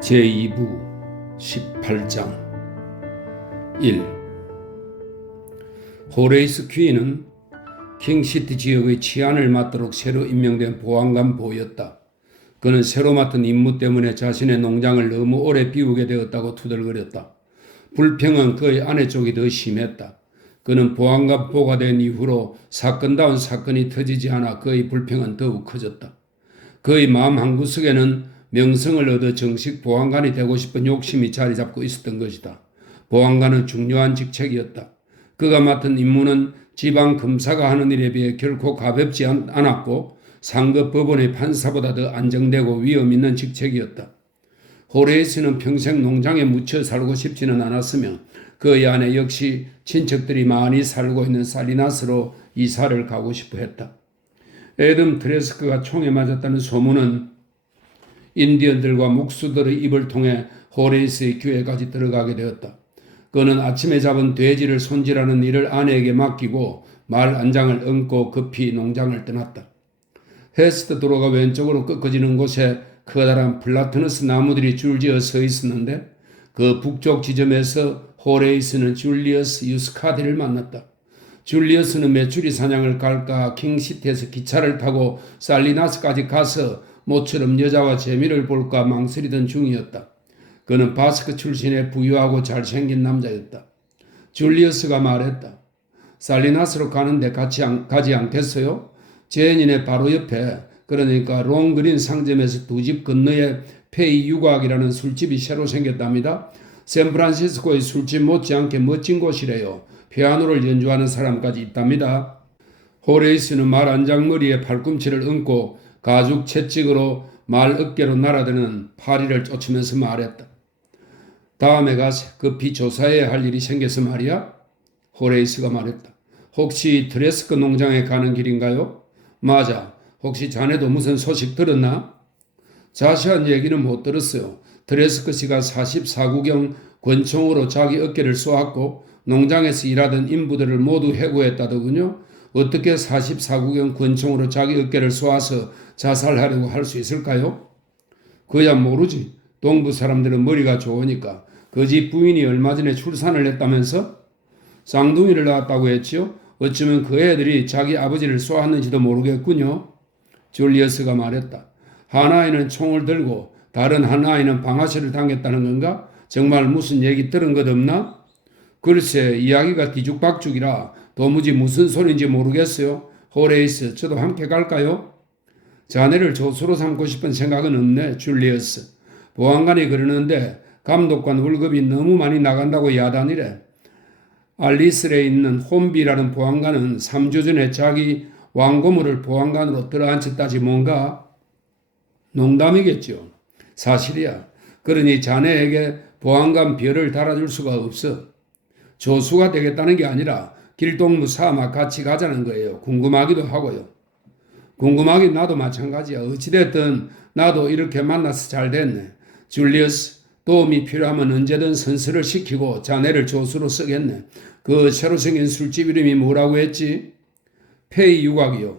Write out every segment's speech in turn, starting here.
제2부 18장 1. 호레이스 퀴인은 킹시티 지역의 치안을 맡도록 새로 임명된 보안관 보였다. 그는 새로 맡은 임무 때문에 자신의 농장을 너무 오래 비우게 되었다고 투덜거렸다. 불평은 그의 아내 쪽이 더 심했다. 그는 보안관 보가 된 이후로 사건다운 사건이 터지지 않아 그의 불평은 더욱 커졌다. 그의 마음 한구석에는 명성을 얻어 정식 보안관이 되고 싶은 욕심이 자리 잡고 있었던 것이다. 보안관은 중요한 직책이었다. 그가 맡은 임무는 지방 검사가 하는 일에 비해 결코 가볍지 않았고 상급 법원의 판사보다 더 안정되고 위험 있는 직책이었다. 호레이스는 평생 농장에 묻혀 살고 싶지는 않았으며 그의 아내 역시 친척들이 많이 살고 있는 살리나스로 이사를 가고 싶어 했다. 애덤 트레스크가 총에 맞았다는 소문은 인디언들과 목수들의 입을 통해 호레이스의 귀에까지 들어가게 되었다. 그는 아침에 잡은 돼지를 손질하는 일을 아내에게 맡기고 말 안장을 얹고 급히 농장을 떠났다. 헤스트 도로가 왼쪽으로 꺾어지는 곳에 커다란 플라트너스 나무들이 줄지어 서 있었는데 그 북쪽 지점에서 호레이스는 줄리어스 유스카디를 만났다. 줄리어스는 메추리 사냥을 갈까 킹시티에서 기차를 타고 살리나스까지 가서 모처럼 여자와 재미를 볼까 망설이던 중이었다. 그는 바스크 출신의 부유하고 잘생긴 남자였다. 줄리어스가 말했다. 살리나스로 가는데 같이 가지 않겠어요? 제니네 바로 옆에, 그러니까 롱그린 상점에서 두 집 건너에 페이 유곽이라는 술집이 새로 생겼답니다. 샌프란시스코의 술집 못지않게 멋진 곳이래요. 피아노를 연주하는 사람까지 있답니다. 호레이스는 말 안장머리에 팔꿈치를 얹고 가죽 채찍으로 말 어깨로 날아드는 파리를 쫓으면서 말했다. 다음에 가서 급히 조사해야 할 일이 생겨서 말이야? 호레이스가 말했다. 혹시 트레스크 농장에 가는 길인가요? 맞아. 혹시 자네도 무슨 소식 들었나? 자세한 얘기는 못 들었어요. 트레스크 씨가 44구경 권총으로 자기 어깨를 쏘았고 농장에서 일하던 인부들을 모두 해고했다더군요. 어떻게 44구경 권총으로 자기 어깨를 쏘아서 자살하려고 할 수 있을까요? 그야 모르지. 동부 사람들은 머리가 좋으니까. 그 집 부인이 얼마 전에 출산을 했다면서? 쌍둥이를 낳았다고 했지요? 어쩌면 그 애들이 자기 아버지를 쏘았는지도 모르겠군요. 줄리어스가 말했다. 하나이는 총을 들고 다른 하나이는 방아쇠를 당겼다는 건가? 정말 무슨 얘기 들은 것 없나? 글쎄, 이야기가 뒤죽박죽이라 도무지 무슨 소리인지 모르겠어요. 호레이스, 저도 함께 갈까요? 자네를 조수로 삼고 싶은 생각은 없네, 줄리어스. 보안관이 그러는데 감독관 월급이 너무 많이 나간다고 야단이래. 알리스레에 있는 홈비라는 보안관은 3주 전에 자기 왕고물을 보안관으로 들어앉혔다지 뭔가? 농담이겠죠. 사실이야. 그러니 자네에게 보안관 별을 달아줄 수가 없어. 조수가 되겠다는 게 아니라 길동무 사막 같이 가자는 거예요. 궁금하기도 하고요. 궁금하긴 나도 마찬가지야. 어찌됐든 나도 이렇게 만나서 잘 됐네. 줄리어스, 도움이 필요하면 언제든 선서를 시키고 자네를 조수로 쓰겠네. 그 새로 생긴 술집 이름이 뭐라고 했지? 페이 유곽이요.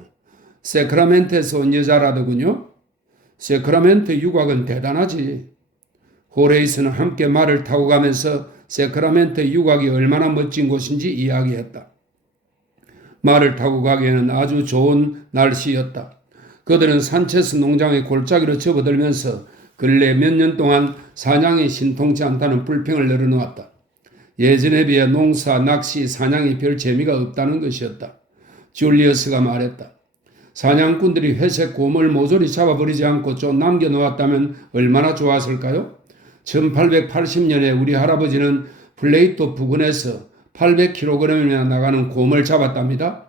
세크라멘트에서 온 여자라더군요. 세크라멘트 유곽은 대단하지. 호레이스는 함께 말을 타고 가면서 세크라멘트 유곽이 얼마나 멋진 곳인지 이야기했다. 말을 타고 가기에는 아주 좋은 날씨였다. 그들은 산체스 농장의 골짜기로 접어들면서 근래 몇 년 동안 사냥이 신통치 않다는 불평을 내려놓았다. 예전에 비해 농사, 낚시, 사냥이 별 재미가 없다는 것이었다. 줄리어스가 말했다. 사냥꾼들이 회색 곰을 모조리 잡아버리지 않고 좀 남겨놓았다면 얼마나 좋았을까요? 1880년에 우리 할아버지는 플레이토 부근에서 800kg이나 나가는 곰을 잡았답니다.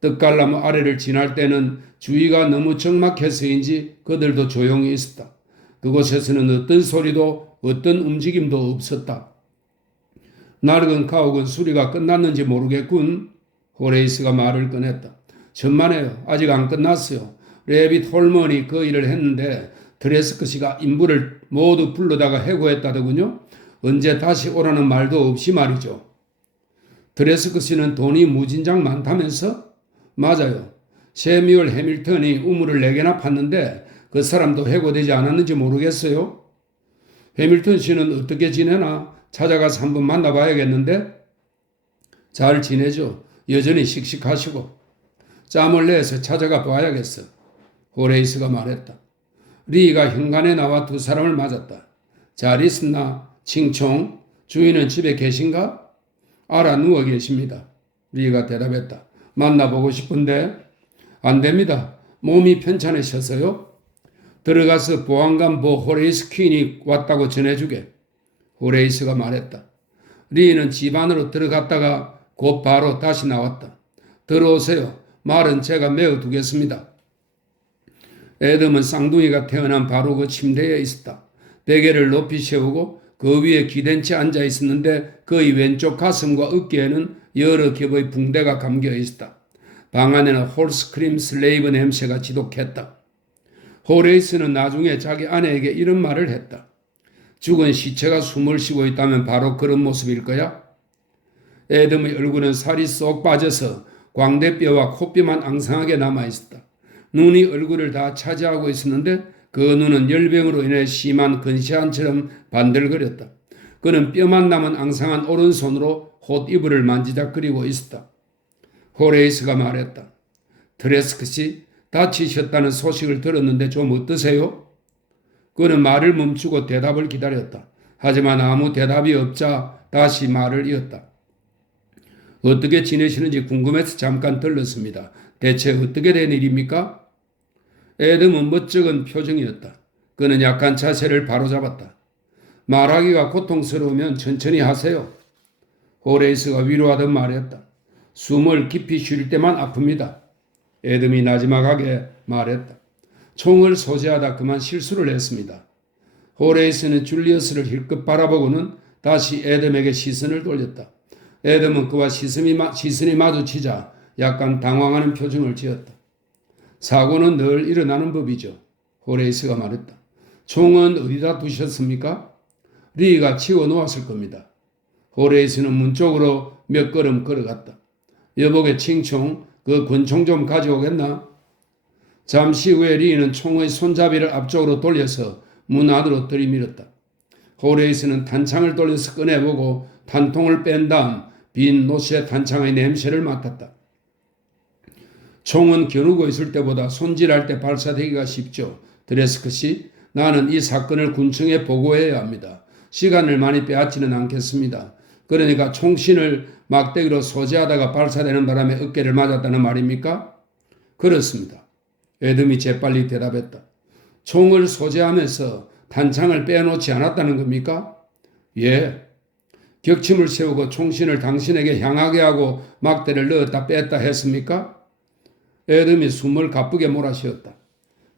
떡갈나무 아래를 지날 때는 주위가 너무 적막해서인지 그들도 조용히 있었다. 그곳에서는 어떤 소리도 어떤 움직임도 없었다. 낡은 가옥은 수리가 끝났는지 모르겠군. 호레이스가 말을 꺼냈다. 천만에요. 아직 안 끝났어요. 레빗 홀먼이 그 일을 했는데 트레스크 씨가 인부를 모두 불러다가 해고했다더군요. 언제 다시 오라는 말도 없이 말이죠. 트레스크 씨는 돈이 무진장 많다면서? 맞아요. 세뮤얼 해밀턴이 우물을 4개나 팠는데 그 사람도 해고되지 않았는지 모르겠어요. 해밀턴 씨는 어떻게 지내나 찾아가서 한번 만나봐야겠는데? 잘 지내죠. 여전히 씩씩하시고. 짬을 내서 찾아가 봐야겠어. 호레이스가 말했다. 리가 현관에 나와 두 사람을 맞았다. 잘 있었나? 칭총. 주인은 집에 계신가? 알아 누워 계십니다. 리가 대답했다. 만나보고 싶은데? 안 됩니다. 몸이 편찮으셔서요? 들어가서 보안관 호레이스 퀸이 왔다고 전해주게. 호레이스가 말했다. 리는 집 안으로 들어갔다가 곧 바로 다시 나왔다. 들어오세요. 말은 제가 메어두겠습니다. 애덤은 쌍둥이가 태어난 바로 그 침대에 있었다. 베개를 높이 세우고 그 위에 기댄 채 앉아 있었는데 그의 왼쪽 가슴과 어깨에는 여러 겹의 붕대가 감겨 있었다. 방 안에는 홀스크림 슬레이브 냄새가 지독했다. 호레이스는 나중에 자기 아내에게 이런 말을 했다. 죽은 시체가 숨을 쉬고 있다면 바로 그런 모습일 거야. 애덤의 얼굴은 살이 쏙 빠져서 광대뼈와 코뼈만 앙상하게 남아있었다. 눈이 얼굴을 다 차지하고 있었는데 그 눈은 열병으로 인해 심한 근시안처럼 반들거렸다. 그는 뼈만 남은 앙상한 오른손으로 홑이불을 만지작거리고 있었다. 호레이스가 말했다. 트레스크 씨, 다치셨다는 소식을 들었는데 좀 어떠세요? 그는 말을 멈추고 대답을 기다렸다. 하지만 아무 대답이 없자 다시 말을 이었다. 어떻게 지내시는지 궁금해서 잠깐 들렀습니다. 대체 어떻게 된 일입니까? 애덤은 멋쩍은 표정이었다. 그는 약간 자세를 바로잡았다. 말하기가 고통스러우면 천천히 하세요. 호레이스가 위로하듯 말했다. 숨을 깊이 쉴 때만 아픕니다. 애덤이 나지막하게 말했다. 총을 소지하다 그만 실수를 했습니다. 호레이스는 줄리어스를 힐끗 바라보고는 다시 애덤에게 시선을 돌렸다. 애덤은 그와 시선이 마주치자 약간 당황하는 표정을 지었다. 사고는 늘 일어나는 법이죠. 호레이스가 말했다. 총은 어디다 두셨습니까? 리가 치워 놓았을 겁니다. 호레이스는 문 쪽으로 몇 걸음 걸어갔다. 여보게 칭총, 그 권총 좀 가져오겠나? 잠시 후에 리는 총의 손잡이를 앞쪽으로 돌려서 문 안으로 들이밀었다. 호레이스는 탄창을 돌려서 꺼내보고 탄통을 뺀 다음 빈 노스의 탄창의 냄새를 맡았다. 총은 겨누고 있을 때보다 손질할 때 발사되기가 쉽죠. 드레스크 씨, 나는 이 사건을 군청에 보고해야 합니다. 시간을 많이 빼앗지는 않겠습니다. 그러니까 총신을 막대기로 소지하다가 발사되는 바람에 어깨를 맞았다는 말입니까? 그렇습니다. 애덤이 재빨리 대답했다. 총을 소지하면서 탄창을 빼놓지 않았다는 겁니까? 예. 격침을 세우고 총신을 당신에게 향하게 하고 막대를 넣었다 뺐다 했습니까? 애덤이 숨을 가쁘게 몰아쉬었다.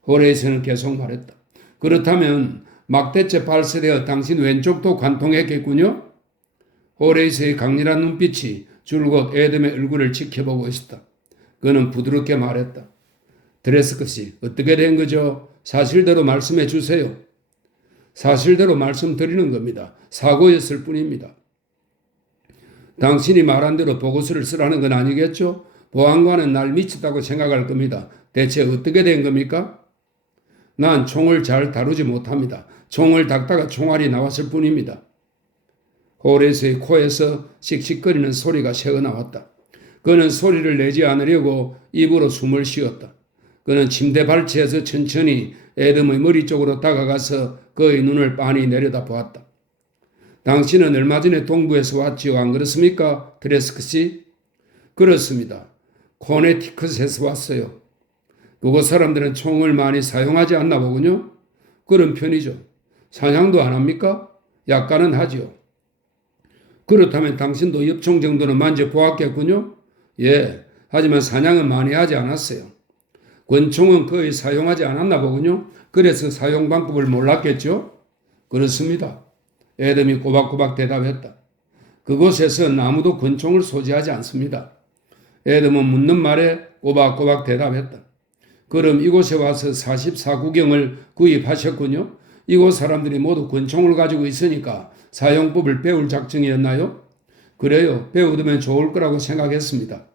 호레이스는 계속 말했다. 그렇다면 막대째 발사되어 당신 왼쪽도 관통했겠군요? 호레이스의 강렬한 눈빛이 줄곧 애덤의 얼굴을 지켜보고 있었다. 그는 부드럽게 말했다. 드레스크 씨, 어떻게 된 거죠? 사실대로 말씀해 주세요. 사실대로 말씀드리는 겁니다. 사고였을 뿐입니다. 당신이 말한 대로 보고서를 쓰라는 건 아니겠죠? 보안관은 날 미쳤다고 생각할 겁니다. 대체 어떻게 된 겁니까? 난 총을 잘 다루지 못합니다. 총을 닦다가 총알이 나왔을 뿐입니다. 호레이스의 코에서 씩씩거리는 소리가 새어나왔다. 그는 소리를 내지 않으려고 입으로 숨을 쉬었다. 그는 침대 발치에서 천천히 애덤의 머리 쪽으로 다가가서 그의 눈을 빤히 내려다 보았다. 당신은 얼마 전에 동부에서 왔지요, 안 그렇습니까? 드레스크 씨? 그렇습니다. 코네티컷에서 왔어요. 그곳 사람들은 총을 많이 사용하지 않나 보군요. 그런 편이죠. 사냥도 안 합니까? 약간은 하지요. 그렇다면 당신도 엽총 정도는 만져보았겠군요. 예, 하지만 사냥은 많이 하지 않았어요. 권총은 거의 사용하지 않았나 보군요. 그래서 사용 방법을 몰랐겠죠? 그렇습니다. 애덤이 꼬박꼬박 대답했다. 그곳에선 아무도 권총을 소지하지 않습니다. 애덤은 묻는 말에 꼬박꼬박 대답했다. 그럼 이곳에 와서 44구경을 구입하셨군요. 이곳 사람들이 모두 권총을 가지고 있으니까 사용법을 배울 작정이었나요? 그래요. 배우면 좋을 거라고 생각했습니다.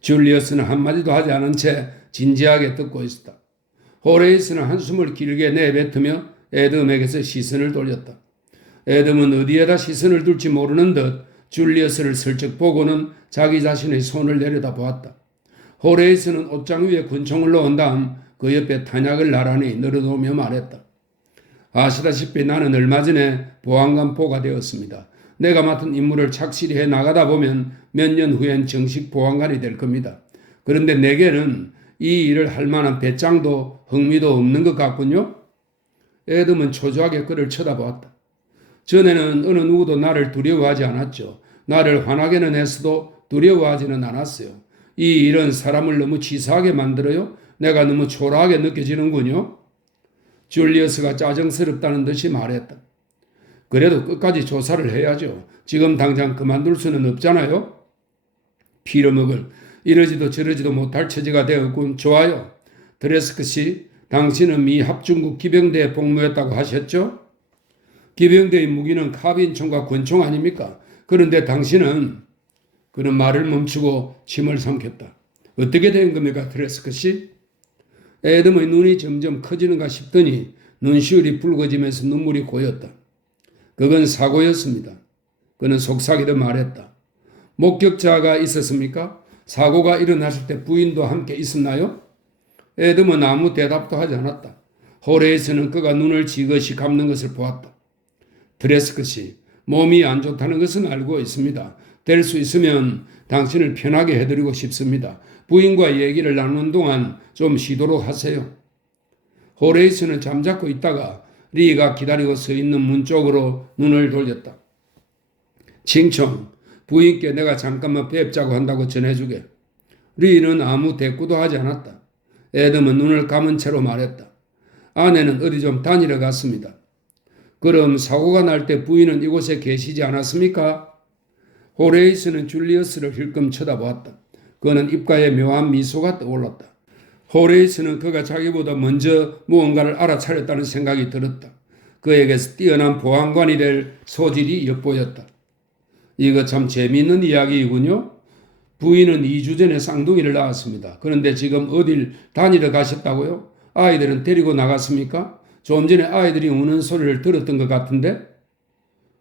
줄리어스는 한마디도 하지 않은 채 진지하게 듣고 있었다. 호레이스는 한숨을 길게 내뱉으며 에돔에게서 시선을 돌렸다. 에돔은 어디에다 시선을 둘지 모르는 듯 줄리어스를 슬쩍 보고는 자기 자신의 손을 내려다 보았다. 호레이스는 옷장 위에 권총을 놓은 다음 그 옆에 탄약을 나란히 늘어놓으며 말했다. 아시다시피 나는 얼마 전에 보안관포가 되었습니다. 내가 맡은 임무를 착실히 해 나가다 보면 몇 년 후엔 정식 보안관이 될 겁니다. 그런데 내게는 이 일을 할 만한 배짱도 흥미도 없는 것 같군요. 에돔은 초조하게 그를 쳐다보았다. 전에는 어느 누구도 나를 두려워하지 않았죠. 나를 화나게는 했어도 두려워하지는 않았어요. 이 일은 사람을 너무 치사하게 만들어요. 내가 너무 초라하게 느껴지는군요. 줄리어스가 짜증스럽다는 듯이 말했다. 그래도 끝까지 조사를 해야죠. 지금 당장 그만둘 수는 없잖아요. 피려먹을 이러지도 저러지도 못할 처지가 되었군. 좋아요. 드레스크 씨, 당신은 미 합중국 기병대에 복무했다고 하셨죠? 기병대의 무기는 카빈총과 권총 아닙니까? 그런데 당신은 그는 말을 멈추고 침을 삼켰다. 어떻게 된 겁니까, 드레스크 씨? 에덤의 눈이 점점 커지는가 싶더니 눈시울이 붉어지면서 눈물이 고였다. 그건 사고였습니다. 그는 속삭이듯 말했다. 목격자가 있었습니까? 사고가 일어났을 때 부인도 함께 있었나요? 에덤은 아무 대답도 하지 않았다. 호레에서는 그가 눈을 지그시 감는 것을 보았다. 드레스크 씨, 몸이 안 좋다는 것은 알고 있습니다. 될 수 있으면 당신을 편하게 해드리고 싶습니다. 부인과 얘기를 나누는 동안 좀 쉬도록 하세요. 호레이스는 잠자코 있다가 리가 기다리고 서 있는 문 쪽으로 눈을 돌렸다. 칭총, 부인께 내가 잠깐만 뵙자고 한다고 전해주게. 리는 아무 대꾸도 하지 않았다. 에덤은 눈을 감은 채로 말했다. 아내는 어디 좀 다니러 갔습니다. 그럼 사고가 날 때 부인은 이곳에 계시지 않았습니까? 호레이스는 줄리어스를 힐끔 쳐다보았다. 그는 입가에 묘한 미소가 떠올랐다. 호레이스는 그가 자기보다 먼저 무언가를 알아차렸다는 생각이 들었다. 그에게서 뛰어난 보안관이 될 소질이 엿보였다. 이거 참 재미있는 이야기이군요. 부인은 2주 전에 쌍둥이를 낳았습니다. 그런데 지금 어딜 다니러 가셨다고요? 아이들은 데리고 나갔습니까? 좀 전에 아이들이 우는 소리를 들었던 것 같은데?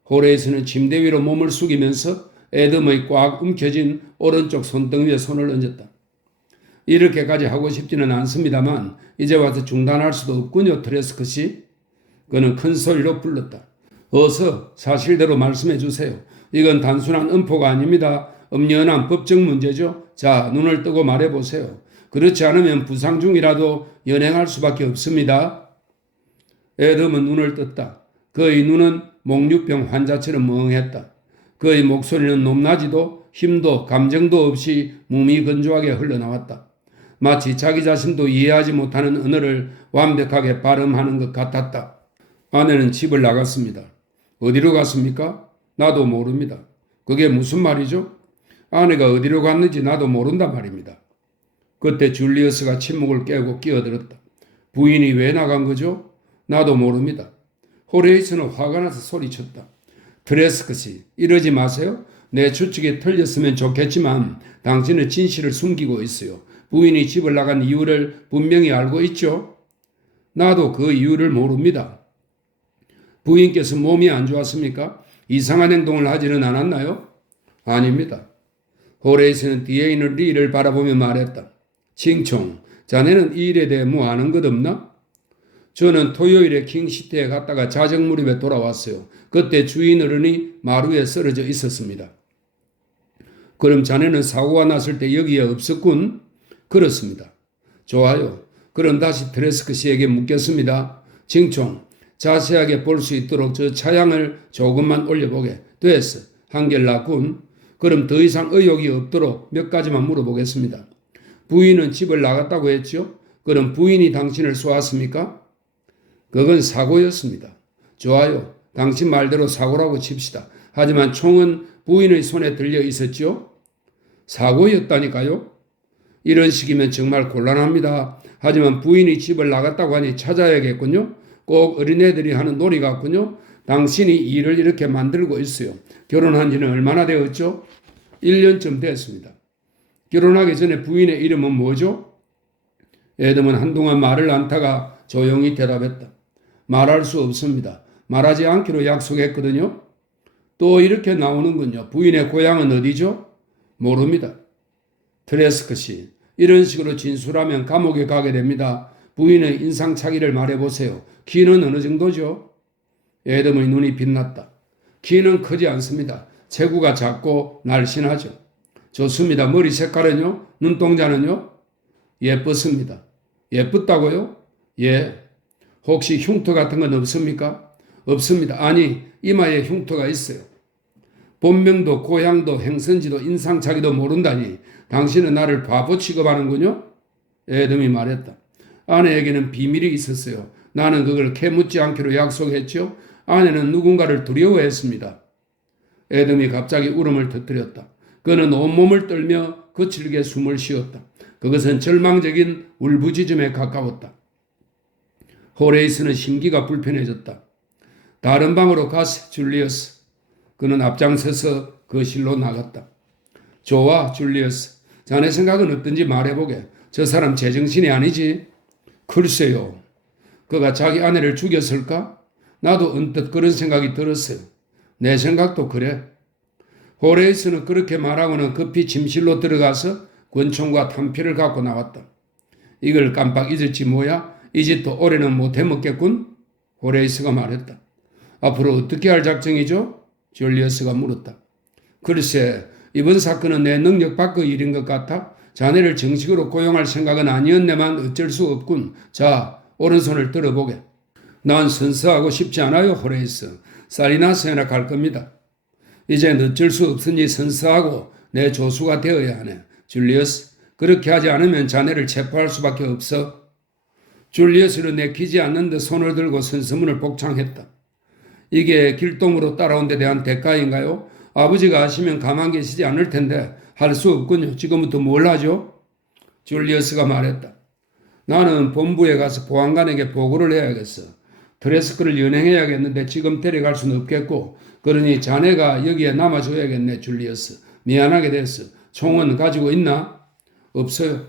호레이스는 침대 위로 몸을 숙이면서 에덤의 꽉 움켜진 오른쪽 손등위에 손을 얹었다. 이렇게까지 하고 싶지는 않습니다만 이제 와서 중단할 수도 없군요, 트레스크 씨. 그는 큰 소리로 불렀다. 어서 사실대로 말씀해 주세요. 이건 단순한 음포가 아닙니다. 엄연한 법적 문제죠. 자, 눈을 뜨고 말해 보세요. 그렇지 않으면 부상 중이라도 연행할 수밖에 없습니다. 에덤은 눈을 떴다. 그의 눈은 목류병 환자처럼 멍했다. 그의 목소리는 높낮이도 힘도 감정도 없이 무미건조하게 흘러나왔다. 마치 자기 자신도 이해하지 못하는 언어를 완벽하게 발음하는 것 같았다. 아내는 집을 나갔습니다. 어디로 갔습니까? 나도 모릅니다. 그게 무슨 말이죠? 아내가 어디로 갔는지 나도 모른단 말입니다. 그때 줄리어스가 침묵을 깨고 끼어들었다. 부인이 왜 나간 거죠? 나도 모릅니다. 호레이스는 화가 나서 소리쳤다. 트레스크 씨, 이러지 마세요. 내 추측이 틀렸으면 좋겠지만 당신은 진실을 숨기고 있어요. 부인이 집을 나간 이유를 분명히 알고 있죠? 나도 그 이유를 모릅니다. 부인께서 몸이 안 좋았습니까? 이상한 행동을 하지는 않았나요? 아닙니다. 호레이스는 뒤에 있는 리를 바라보며 말했다. 칭총, 자네는 이 일에 대해 뭐 아는 것 없나? 저는 토요일에 킹시티에 갔다가 자정무렵에 돌아왔어요. 그때 주인 어른이 마루에 쓰러져 있었습니다. 그럼 자네는 사고가 났을 때 여기에 없었군? 그렇습니다. 좋아요. 그럼 다시 트레스크 씨에게 묻겠습니다. 칭총, 자세하게 볼 수 있도록 저 차양을 조금만 올려보게. 됐어. 한결 났군. 그럼 더 이상 의혹이 없도록 몇 가지만 물어보겠습니다. 부인은 집을 나갔다고 했죠? 그럼 부인이 당신을 쏘았습니까? 그건 사고였습니다. 좋아요. 당신 말대로 사고라고 칩시다. 하지만 총은 부인의 손에 들려 있었죠? 사고였다니까요? 이런 식이면 정말 곤란합니다. 하지만 부인이 집을 나갔다고 하니 찾아야겠군요. 꼭 어린애들이 하는 놀이 같군요. 당신이 일을 이렇게 만들고 있어요. 결혼한 지는 얼마나 되었죠? 1년쯤 됐습니다. 결혼하기 전에 부인의 이름은 뭐죠? 에덤은 한동안 말을 않다가 조용히 대답했다. 말할 수 없습니다. 말하지 않기로 약속했거든요. 또 이렇게 나오는군요. 부인의 고향은 어디죠? 모릅니다. 트레스크 씨, 이런 식으로 진술하면 감옥에 가게 됩니다. 부인의 인상착의를 말해보세요. 키는 어느 정도죠? 애덤의 눈이 빛났다. 키는 크지 않습니다. 체구가 작고 날씬하죠. 좋습니다. 머리 색깔은요? 눈동자는요? 예뻤습니다. 예쁘다고요? 예. 혹시 흉터 같은 건 없습니까? 없습니다. 아니, 이마에 흉터가 있어요. 본명도 고향도 행선지도 인상착의도 모른다니 당신은 나를 바보 취급하는군요? 애덤이 말했다. 아내에게는 비밀이 있었어요. 나는 그걸 캐묻지 않기로 약속했죠. 아내는 누군가를 두려워했습니다. 애덤이 갑자기 울음을 터뜨렸다. 그는 온몸을 떨며 거칠게 숨을 쉬었다. 그것은 절망적인 울부짖음에 가까웠다. 호레이스는 심기가 불편해졌다. 다른 방으로 가세, 줄리어스. 그는 앞장서서 거실로 나갔다. 좋아, 줄리어스. 자네 생각은 어떤지 말해보게. 저 사람 제정신이 아니지? 글쎄요. 그가 자기 아내를 죽였을까? 나도 언뜻 그런 생각이 들었어요. 내 생각도 그래. 호레이스는 그렇게 말하고는 급히 침실로 들어가서 권총과 탄피를 갖고 나왔다. 이걸 깜빡 잊었지 뭐야? 이 짓도 올해는 못 해먹겠군? 호레이스가 말했다. 앞으로 어떻게 할 작정이죠? 줄리어스가 물었다. 글쎄, 이번 사건은 내 능력 밖의 일인 것 같아. 자네를 정식으로 고용할 생각은 아니었네만 어쩔 수 없군. 자, 오른손을 들어보게. 난 선서하고 싶지 않아요, 호레이스. 살리나스에나 갈 겁니다. 이젠 어쩔 수 없으니 선서하고 내 조수가 되어야 하네. 줄리어스, 그렇게 하지 않으면 자네를 체포할 수밖에 없어. 줄리어스는 내키지 않는 듯 손을 들고 선서문을 복창했다. 이게 길동으로 따라온 데 대한 대가인가요? 아버지가 아시면 가만 계시지 않을 텐데 할 수 없군요. 지금부터 뭘 하죠? 줄리어스가 말했다. 나는 본부에 가서 보안관에게 보고를 해야겠어. 트레스크를 연행해야겠는데 지금 데려갈 수는 없겠고 그러니 자네가 여기에 남아줘야겠네, 줄리어스. 미안하게 됐어. 총은 가지고 있나? 없어요.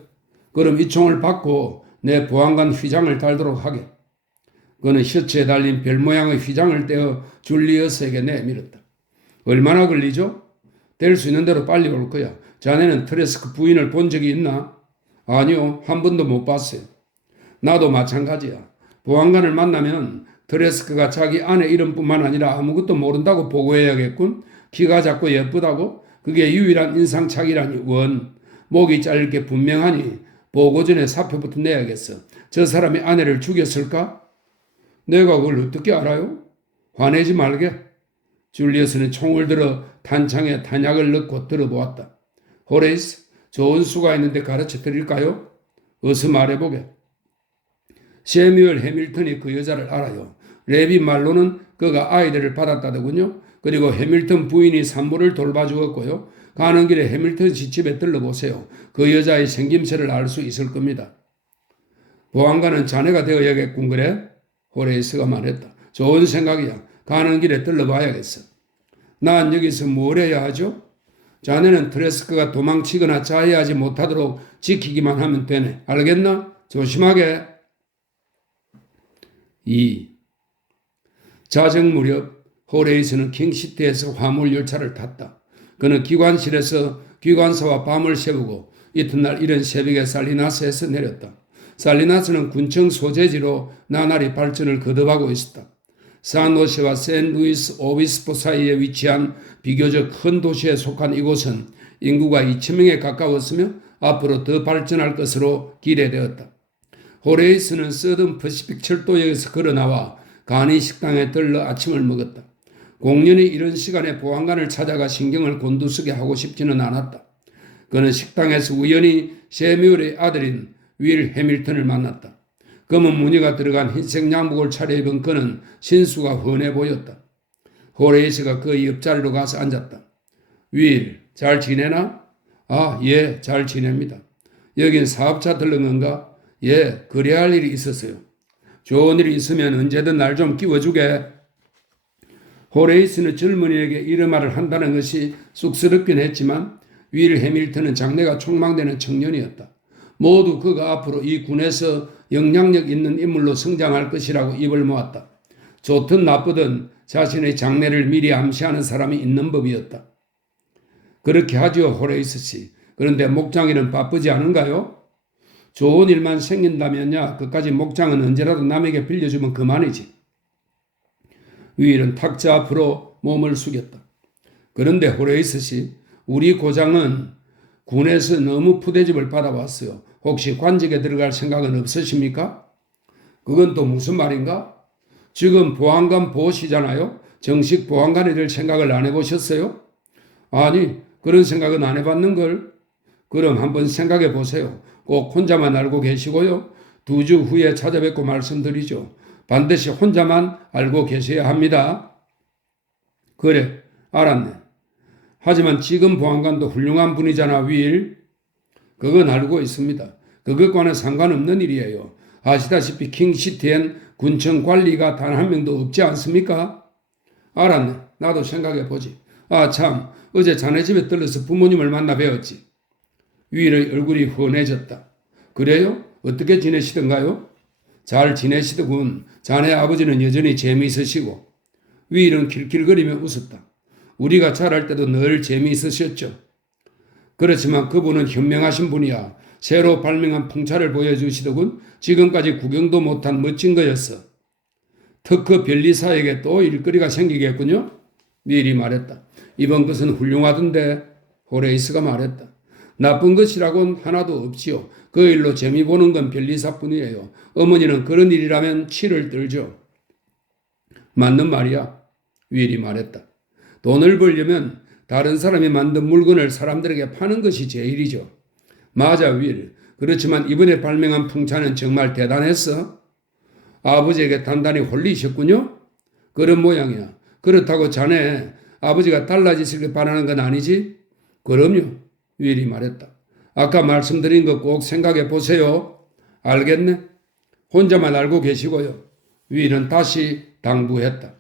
그럼 이 총을 받고 내 보안관 휘장을 달도록 하게. 그는 셔츠에 달린 별 모양의 휘장을 떼어 줄리어스에게 내밀었다. 얼마나 걸리죠? 될 수 있는 대로 빨리 올 거야. 자네는 트레스크 부인을 본 적이 있나? 아니요, 한 번도 못 봤어요. 나도 마찬가지야. 보안관을 만나면 트레스크가 자기 아내 이름뿐만 아니라 아무것도 모른다고 보고해야겠군. 키가 작고 예쁘다고? 그게 유일한 인상착의라니 원. 목이 잘릴 게 분명하니 보고 전에 사표부터 내야겠어. 저 사람이 아내를 죽였을까? 내가 그걸 어떻게 알아요? 화내지 말게. 줄리어스는 총을 들어 탄창에 탄약을 넣고 들어보았다. 호레이스, 좋은 수가 있는데 가르쳐 드릴까요? 어서 말해보게. 세뮤얼 해밀턴이 그 여자를 알아요. 레비 말로는 그가 아이들을 받았다더군요. 그리고 해밀턴 부인이 산모를 돌봐주었고요. 가는 길에 해밀턴 씨 집에 들러보세요. 그 여자의 생김새를 알 수 있을 겁니다. 보안관은 자네가 되어야겠군 그래? 호레이스가 말했다. 좋은 생각이야. 가는 길에 들러봐야겠어. 난 여기서 뭘 해야 하죠? 자네는 트레스크가 도망치거나 자해하지 못하도록 지키기만 하면 되네. 알겠나? 조심하게. 2. 자정 무렵 호레이스는 킹시티에서 화물열차를 탔다. 그는 기관실에서 기관사와 밤을 새우고 이튿날 이른 새벽에 살리나스에서 내렸다. 살리나스는 군청 소재지로 나날이 발전을 거듭하고 있었다. 산호세와 샌루이스 오비스포 사이에 위치한 비교적 큰 도시에 속한 이곳은 인구가 2,000명에 가까웠으며 앞으로 더 발전할 것으로 기대되었다. 호레이스는 서든 퍼시픽 철도역에서 걸어나와 간이 식당에 들러 아침을 먹었다. 공연히 이런 시간에 보안관을 찾아가 신경을 곤두서게 하고 싶지는 않았다. 그는 식당에서 우연히 세뮤얼의 아들인 윌 해밀턴을 만났다. 검은 무늬가 들어간 흰색 양복을 차려입은 그는 신수가 훤해 보였다. 호레이스가 그 옆자리로 가서 앉았다. 윌, 잘 지내나? 아, 예, 잘 지냅니다. 여긴 사업차 들른 건가? 예, 그래야 할 일이 있었어요. 좋은 일이 있으면 언제든 날 좀 끼워주게. 호레이스는 젊은이에게 이런 말을 한다는 것이 쑥스럽긴 했지만 윌 해밀턴은 장래가 촉망되는 청년이었다. 모두 그가 앞으로 이 군에서 영향력 있는 인물로 성장할 것이라고 입을 모았다. 좋든 나쁘든 자신의 장래를 미리 암시하는 사람이 있는 법이었다. 그렇게 하지요, 호레이스 씨. 그런데 목장일은 바쁘지 않은가요? 좋은 일만 생긴다면야 그까지 목장은 언제라도 남에게 빌려주면 그만이지. 위일은 탁자 앞으로 몸을 숙였다. 그런데 호레이스 씨, 우리 고장은 군에서 너무 푸대접을 받아왔어요. 혹시 관직에 들어갈 생각은 없으십니까? 그건 또 무슨 말인가? 지금 보안관 보시잖아요. 정식 보안관이 될 생각을 안 해보셨어요? 아니, 그런 생각은 안 해봤는걸. 그럼 한번 생각해 보세요. 꼭 혼자만 알고 계시고요. 2주 후에 찾아뵙고 말씀드리죠. 반드시 혼자만 알고 계셔야 합니다. 그래, 알았네. 하지만 지금 보안관도 훌륭한 분이잖아, 윌. 그건 알고 있습니다. 그것과는 상관없는 일이에요. 아시다시피 킹시티엔 군청 관리가 단 한 명도 없지 않습니까? 알았네. 나도 생각해 보지. 아, 참. 어제 자네 집에 들러서 부모님을 만나 뵈었지. 윌의 얼굴이 훤해졌다. 그래요? 어떻게 지내시던가요? 잘 지내시더군. 자네 아버지는 여전히 재미있으시고. 윌은 킬킬거리며 웃었다. 우리가 자랄 때도 늘 재미있으셨죠. 그렇지만 그분은 현명하신 분이야. 새로 발명한 풍차를 보여주시더군. 지금까지 구경도 못한 멋진 거였어. 특허 변리사에게 또 일거리가 생기겠군요. 윌이 말했다. 이번 것은 훌륭하던데. 호레이스가 말했다. 나쁜 것이라고는 하나도 없지요. 그 일로 재미 보는 건 변리사뿐이에요. 어머니는 그런 일이라면 치를 떨죠. 맞는 말이야. 윌이 말했다. 돈을 벌려면 다른 사람이 만든 물건을 사람들에게 파는 것이 제일이죠. 맞아, 윌. 그렇지만 이번에 발명한 풍차는 정말 대단했어. 아버지에게 단단히 홀리셨군요. 그런 모양이야. 그렇다고 자네 아버지가 달라지시길 바라는 건 아니지? 그럼요. 윌이 말했다. 아까 말씀드린 거 꼭 생각해 보세요. 알겠네? 혼자만 알고 계시고요. 윌은 다시 당부했다.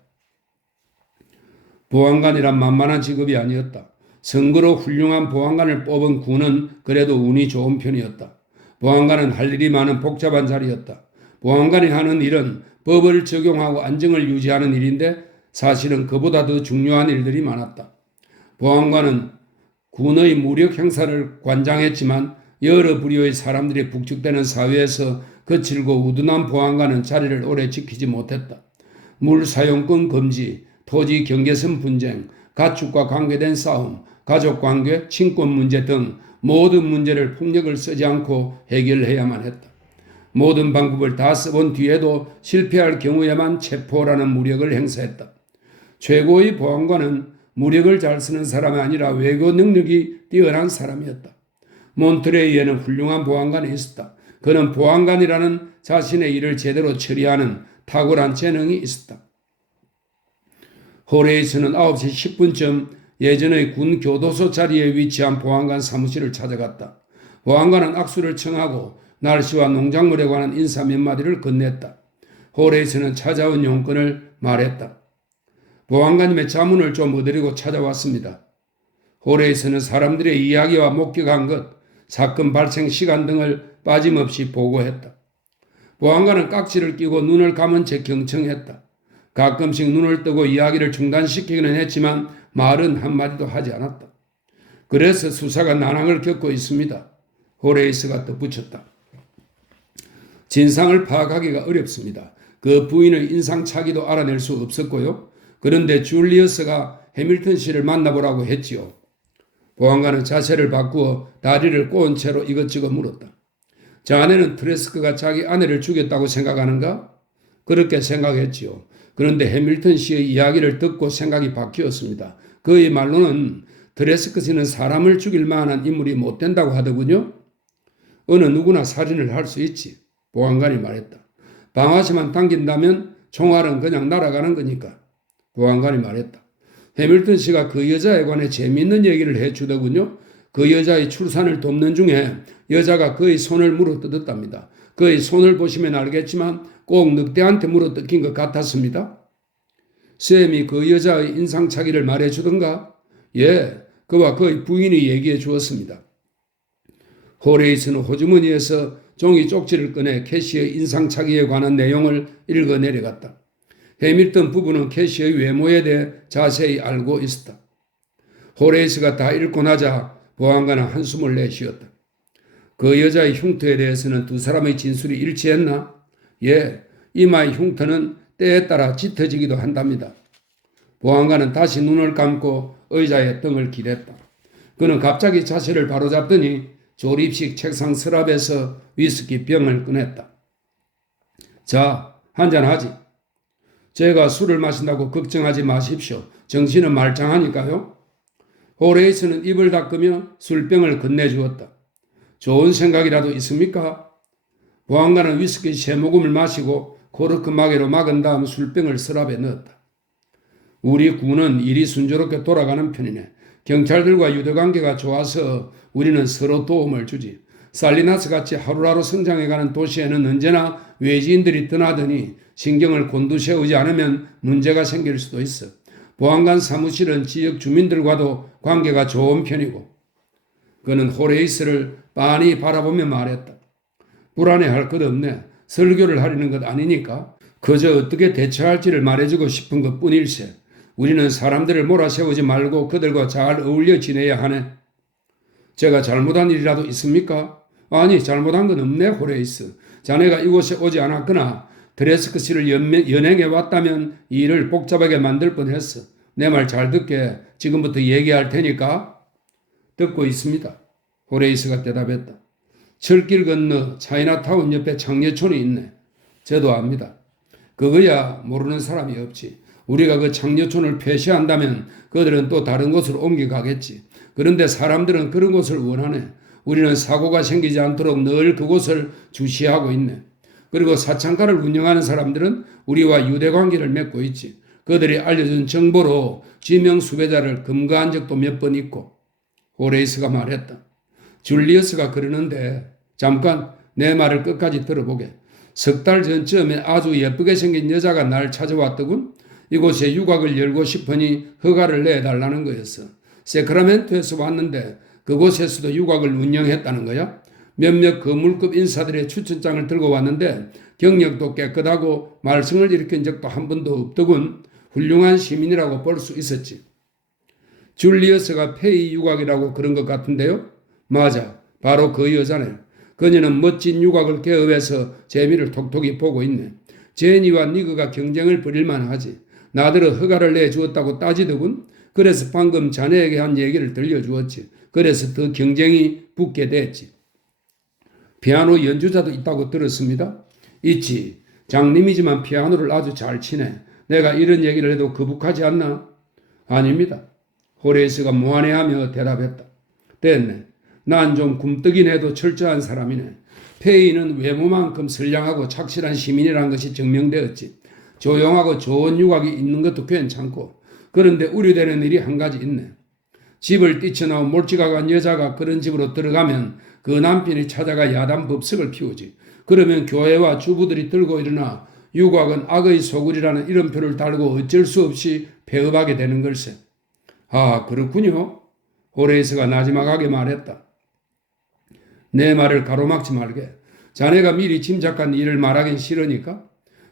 보안관이란 만만한 직업이 아니었다. 선거로 훌륭한 보안관을 뽑은 군은 그래도 운이 좋은 편이었다. 보안관은 할 일이 많은 복잡한 자리였다. 보안관이 하는 일은 법을 적용하고 안정을 유지하는 일인데 사실은 그보다 더 중요한 일들이 많았다. 보안관은 군의 무력 행사를 관장했지만 여러 부류의 사람들이 북적대는 사회에서 거칠고 우둔한 보안관은 자리를 오래 지키지 못했다. 물 사용권 금지, 토지 경계선 분쟁, 가축과 관계된 싸움, 가족관계, 친권 문제 등 모든 문제를 폭력을 쓰지 않고 해결해야만 했다. 모든 방법을 다 써본 뒤에도 실패할 경우에만 체포라는 무력을 행사했다. 최고의 보안관은 무력을 잘 쓰는 사람이 아니라 외교 능력이 뛰어난 사람이었다. 몬트레이에는 훌륭한 보안관이 있었다. 그는 보안관이라는 자신의 일을 제대로 처리하는 탁월한 재능이 있었다. 호레이스는 9시 10분쯤 예전의 군 교도소 자리에 위치한 보안관 사무실을 찾아갔다. 보안관은 악수를 청하고 날씨와 농작물에 관한 인사 몇 마디를 건넸다. 호레이스는 찾아온 용건을 말했다. 보안관님의 자문을 좀 얻으려고 찾아왔습니다. 호레이스는 사람들의 이야기와 목격한 것, 사건 발생 시간 등을 빠짐없이 보고했다. 보안관은 깍지를 끼고 눈을 감은 채 경청했다. 가끔씩 눈을 뜨고 이야기를 중단시키기는 했지만 말은 한마디도 하지 않았다. 그래서 수사가 난항을 겪고 있습니다. 호레이스가 덧붙였다. 진상을 파악하기가 어렵습니다. 그 부인의 인상착의도 알아낼 수 없었고요. 그런데 줄리어스가 해밀턴 씨를 만나보라고 했지요. 보안관은 자세를 바꾸어 다리를 꼬은 채로 이것저것 물었다. 자네는 트레스크가 자기 아내를 죽였다고 생각하는가? 그렇게 생각했지요. 그런데 해밀턴 씨의 이야기를 듣고 생각이 바뀌었습니다. 그의 말로는 트레스크 씨는 사람을 죽일 만한 인물이 못 된다고 하더군요. 어느 누구나 살인을 할 수 있지. 보안관이 말했다. 방아쇠만 당긴다면 총알은 그냥 날아가는 거니까. 보안관이 말했다. 해밀턴 씨가 그 여자에 관해 재미있는 얘기를 해주더군요. 그 여자의 출산을 돕는 중에 여자가 그의 손을 물어뜯었답니다. 그의 손을 보시면 알겠지만 꼭 늑대한테 물어뜯긴 것 같았습니다. 쌤이 그 여자의 인상착의를 말해주던가? 예, 그와 그의 부인이 얘기해 주었습니다. 호레이스는 호주머니에서 종이 쪽지를 꺼내 캐시의 인상착의에 관한 내용을 읽어 내려갔다. 해밀턴 부부는 캐시의 외모에 대해 자세히 알고 있었다. 호레이스가 다 읽고 나자 보안관은 한숨을 내쉬었다. 그 여자의 흉터에 대해서는 두 사람의 진술이 일치했나? 예, 이마의 흉터는 때에 따라 짙어지기도 한답니다. 보안관은 다시 눈을 감고 의자에 등을 기댔다. 그는 갑자기 자세를 바로잡더니 조립식 책상 서랍에서 위스키 병을 꺼냈다. 자, 한잔하지. 제가 술을 마신다고 걱정하지 마십시오. 정신은 말짱하니까요. 호레이스는 입을 닦으며 술병을 건네주었다. 좋은 생각이라도 있습니까? 보안관은 위스키 3모금을 마시고 코르크 마개로 막은 다음 술병을 서랍에 넣었다. 우리 군은 일이 순조롭게 돌아가는 편이네. 경찰들과 유대관계가 좋아서 우리는 서로 도움을 주지. 살리나스같이 하루하루 성장해가는 도시에는 언제나 외지인들이 떠나더니 신경을 곤두세우지 않으면 문제가 생길 수도 있어. 보안관 사무실은 지역 주민들과도 관계가 좋은 편이고. 그는 호레이스를 빤히 바라보며 말했다. 불안해할 것 없네. 설교를 하려는 것 아니니까. 그저 어떻게 대처할지를 말해주고 싶은 것 뿐일세. 우리는 사람들을 몰아세우지 말고 그들과 잘 어울려 지내야 하네. 제가 잘못한 일이라도 있습니까? 아니, 잘못한 건 없네, 호레이스. 자네가 이곳에 오지 않았거나 드레스크시를 연행해 왔다면 이 일을 복잡하게 만들 뻔했어. 내 말 잘 듣게 지금부터 얘기할 테니까. 듣고 있습니다. 호레이스가 대답했다. 철길 건너 차이나타운 옆에 장례촌이 있네. 저도 압니다. 그거야 모르는 사람이 없지. 우리가 그 장례촌을 폐쇄한다면 그들은 또 다른 곳으로 옮겨가겠지. 그런데 사람들은 그런 곳을 원하네. 우리는 사고가 생기지 않도록 늘 그곳을 주시하고 있네. 그리고 사창가를 운영하는 사람들은 우리와 유대관계를 맺고 있지. 그들이 알려준 정보로 지명 수배자를 검거한 적도 몇 번 있고. 호레이스가 말했다. 줄리어스가 그러는데 잠깐 내 말을 끝까지 들어보게. 3달 전쯤에 아주 예쁘게 생긴 여자가 날 찾아왔더군. 이곳에 유곽을 열고 싶으니 허가를 내달라는 거였어. 세크라멘토에서 왔는데 그곳에서도 유곽을 운영했다는 거야. 몇몇 거물급 인사들의 추천장을 들고 왔는데 경력도 깨끗하고 말썽을 일으킨 적도 한 번도 없더군. 훌륭한 시민이라고 볼 수 있었지. 줄리어스가 페이 유곽이라고 그런 것 같은데요. 맞아. 바로 그 여자네. 그녀는 멋진 유곽을 개업해서 재미를 톡톡히 보고 있네. 제니와 니그가 경쟁을 벌일만 하지. 나더러 허가를 내주었다고 따지더군. 그래서 방금 자네에게 한 얘기를 들려주었지. 그래서 더 경쟁이 붙게 됐지. 피아노 연주자도 있다고 들었습니다. 있지. 장님이지만 피아노를 아주 잘 치네. 내가 이런 얘기를 해도 거북하지 않나? 아닙니다. 호레이스가 무안해하며 대답했다. 됐네. 난 좀 굼뜨기네도 철저한 사람이네. 페이는 외모만큼 선량하고 착실한 시민이라는 것이 증명되었지. 조용하고 좋은 유곽이 있는 것도 괜찮고. 그런데 우려되는 일이 한 가지 있네. 집을 뛰쳐나온 몰지각한 여자가 그런 집으로 들어가면 그 남편이 찾아가 야단 법석을 피우지. 그러면 교회와 주부들이 들고 일어나 유곽은 악의 소굴이라는 이름표를 달고 어쩔 수 없이 폐업하게 되는 걸세. 아, 그렇군요. 호레이스가 나지막하게 말했다. 내 말을 가로막지 말게. 자네가 미리 짐작한 일을 말하긴 싫으니까.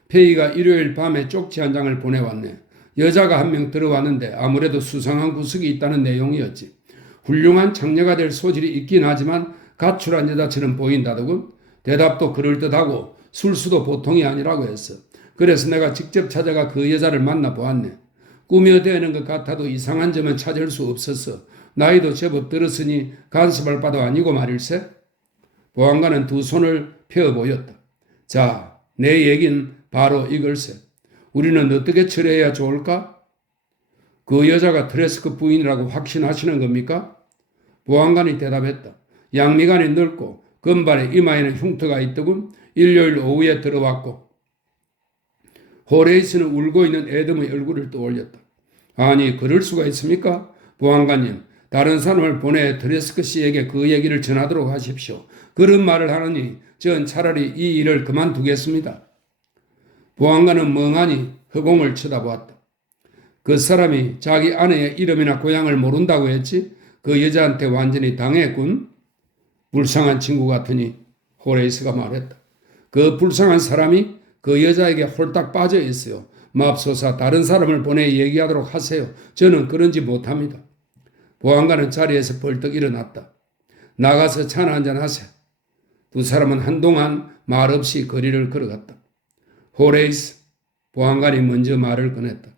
페이가 일요일 밤에 쪽지 한 장을 보내왔네. 여자가 한 명 들어왔는데 아무래도 수상한 구석이 있다는 내용이었지. 훌륭한 장녀가 될 소질이 있긴 하지만 가출한 여자처럼 보인다더군. 대답도 그럴듯하고 술수도 보통이 아니라고 했어. 그래서 내가 직접 찾아가 그 여자를 만나보았네. 꾸며대는 것 같아도 이상한 점은 찾을 수 없었어. 나이도 제법 들었으니 간섭할 바도 아니고 말일세. 보안관은 두 손을 펴 보였다. 자, 내 얘긴 바로 이걸세. 우리는 어떻게 처리해야 좋을까? 그 여자가 트레스크 부인이라고 확신하시는 겁니까? 보안관이 대답했다. 양미간이 넓고 건발에 이마에는 흉터가 있더군. 일요일 오후에 들어왔고. 호레이스는 울고 있는 애덤의 얼굴을 떠올렸다. 아니, 그럴 수가 있습니까? 보안관님, 다른 사람을 보내 트레스크 씨에게 그 얘기를 전하도록 하십시오. 그런 말을 하느니 전 차라리 이 일을 그만두겠습니다. 보안관은 멍하니 허공을 쳐다보았다. 그 사람이 자기 아내의 이름이나 고향을 모른다고 했지? 그 여자한테 완전히 당했군. 불쌍한 친구 같으니. 호레이스가 말했다. 그 불쌍한 사람이 그 여자에게 홀딱 빠져 있어요. 맙소사 다른 사람을 보내 얘기하도록 하세요. 저는 그런지 못합니다. 보안관은 자리에서 벌떡 일어났다. 나가서 차나 한잔 하세요. 두 사람은 한동안 말없이 거리를 걸어갔다. 호레이스, 보안관이 먼저 말을 꺼냈다.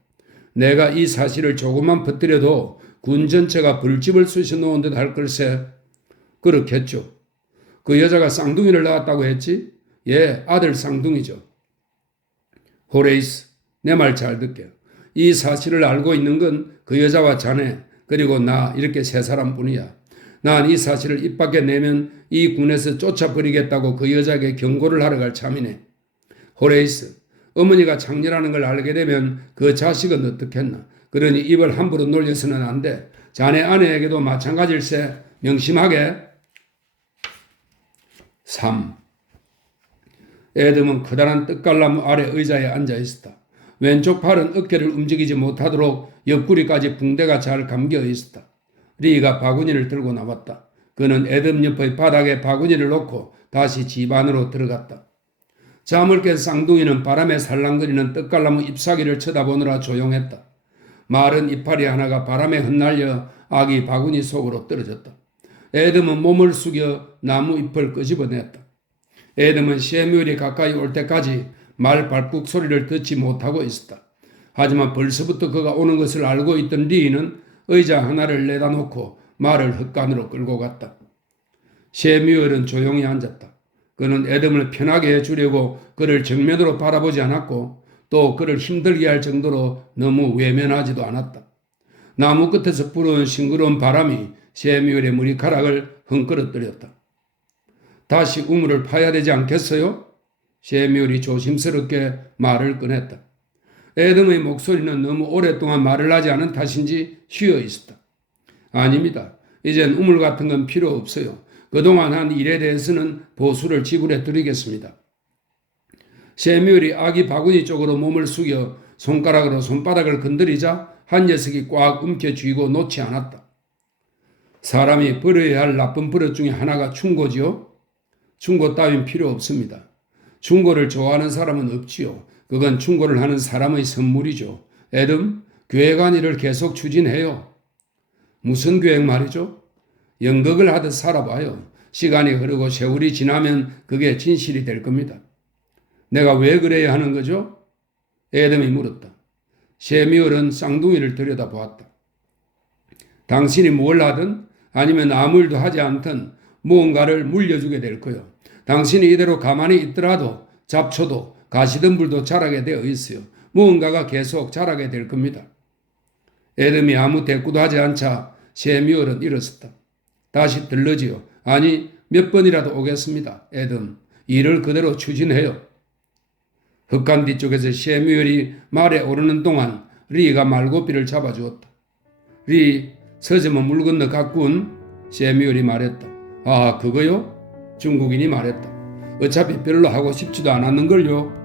내가 이 사실을 조금만 퍼뜨려도 군 전체가 벌집을 쑤셔 놓은 듯 할 걸세. 그렇겠죠. 그 여자가 쌍둥이를 낳았다고 했지? 예, 아들 쌍둥이죠. 호레이스, 내 말 잘 듣게. 이 사실을 알고 있는 건 그 여자와 자네, 그리고 나 이렇게 세 사람뿐이야. 난 이 사실을 입 밖에 내면 이 군에서 쫓아버리겠다고 그 여자에게 경고를 하러 갈 참이네. 호레이스, 어머니가 장녀라는 걸 알게 되면 그 자식은 어떻겠나. 그러니 입을 함부로 놀려서는 안 돼. 자네 아내에게도 마찬가지일세. 명심하게. 3. 애덤은 커다란 떡갈나무 아래 의자에 앉아 있었다. 왼쪽 팔은 어깨를 움직이지 못하도록 옆구리까지 붕대가 잘 감겨 있었다. 리가 바구니를 들고 나왔다. 그는 애덤 옆의 바닥에 바구니를 놓고 다시 집 안으로 들어갔다. 잠을 깬 쌍둥이는 바람에 살랑거리는 떡갈나무 잎사귀를 쳐다보느라 조용했다. 마른 이파리 하나가 바람에 흩날려 아기 바구니 속으로 떨어졌다. 애덤은 몸을 숙여 나무 잎을 끄집어냈다. 애덤은 셰뮤엘이 가까이 올 때까지 말 발국 소리를 듣지 못하고 있었다. 하지만 벌써부터 그가 오는 것을 알고 있던 리는 의자 하나를 내다 놓고 말을 헛간으로 끌고 갔다. 셰뮤엘은 조용히 앉았다. 그는 애덤을 편하게 해주려고 그를 정면으로 바라보지 않았고 또 그를 힘들게 할 정도로 너무 외면하지도 않았다. 나무 끝에서 불어온 싱그러운 바람이 셰뮤엘의 머리카락을 헝클어뜨렸다. 다시 우물을 파야 되지 않겠어요? 셰뮤엘이 조심스럽게 말을 꺼냈다. 애덤의 목소리는 너무 오랫동안 말을 하지 않은 탓인지 쉬어 있었다. 아닙니다. 이젠 우물 같은 건 필요 없어요. 그동안 한 일에 대해서는 보수를 지불해 드리겠습니다. 셰뮤엘이 아기 바구니 쪽으로 몸을 숙여 손가락으로 손바닥을 건드리자 한 녀석이 꽉 움켜쥐고 놓지 않았다. 사람이 버려야 할 나쁜 버릇 중에 하나가 충고지요? 충고 따윈 필요 없습니다. 충고를 좋아하는 사람은 없지요. 그건 충고를 하는 사람의 선물이죠. 애덤, 교회관 일을 계속 추진해요. 무슨 계획 말이죠? 연극을 하듯 살아봐요. 시간이 흐르고 세월이 지나면 그게 진실이 될 겁니다. 내가 왜 그래야 하는 거죠? 애덤이 물었다. 셰뮤엘은 쌍둥이를 들여다보았다. 당신이 뭘 하든 아니면 아무 일도 하지 않든 무언가를 물려주게 될 거요. 당신이 이대로 가만히 있더라도 잡초도 가시덤불도 자라게 되어 있어요. 무언가가 계속 자라게 될 겁니다. 애덤이 아무 대꾸도 하지 않자 셰뮤엘은 일어섰다. 다시 들르지요. 아니 몇 번이라도 오겠습니다. 애덤, 일을 그대로 추진해요. 흙간 뒤쪽에서 셰뮤엘이 말에 오르는 동안 리가 말고삐를 잡아주었다. 리, 서점은 물 건너 갔군. 셰뮤엘이 말했다. 아, 그거요? 중국인이 말했다. 어차피 별로 하고 싶지도 않았는걸요.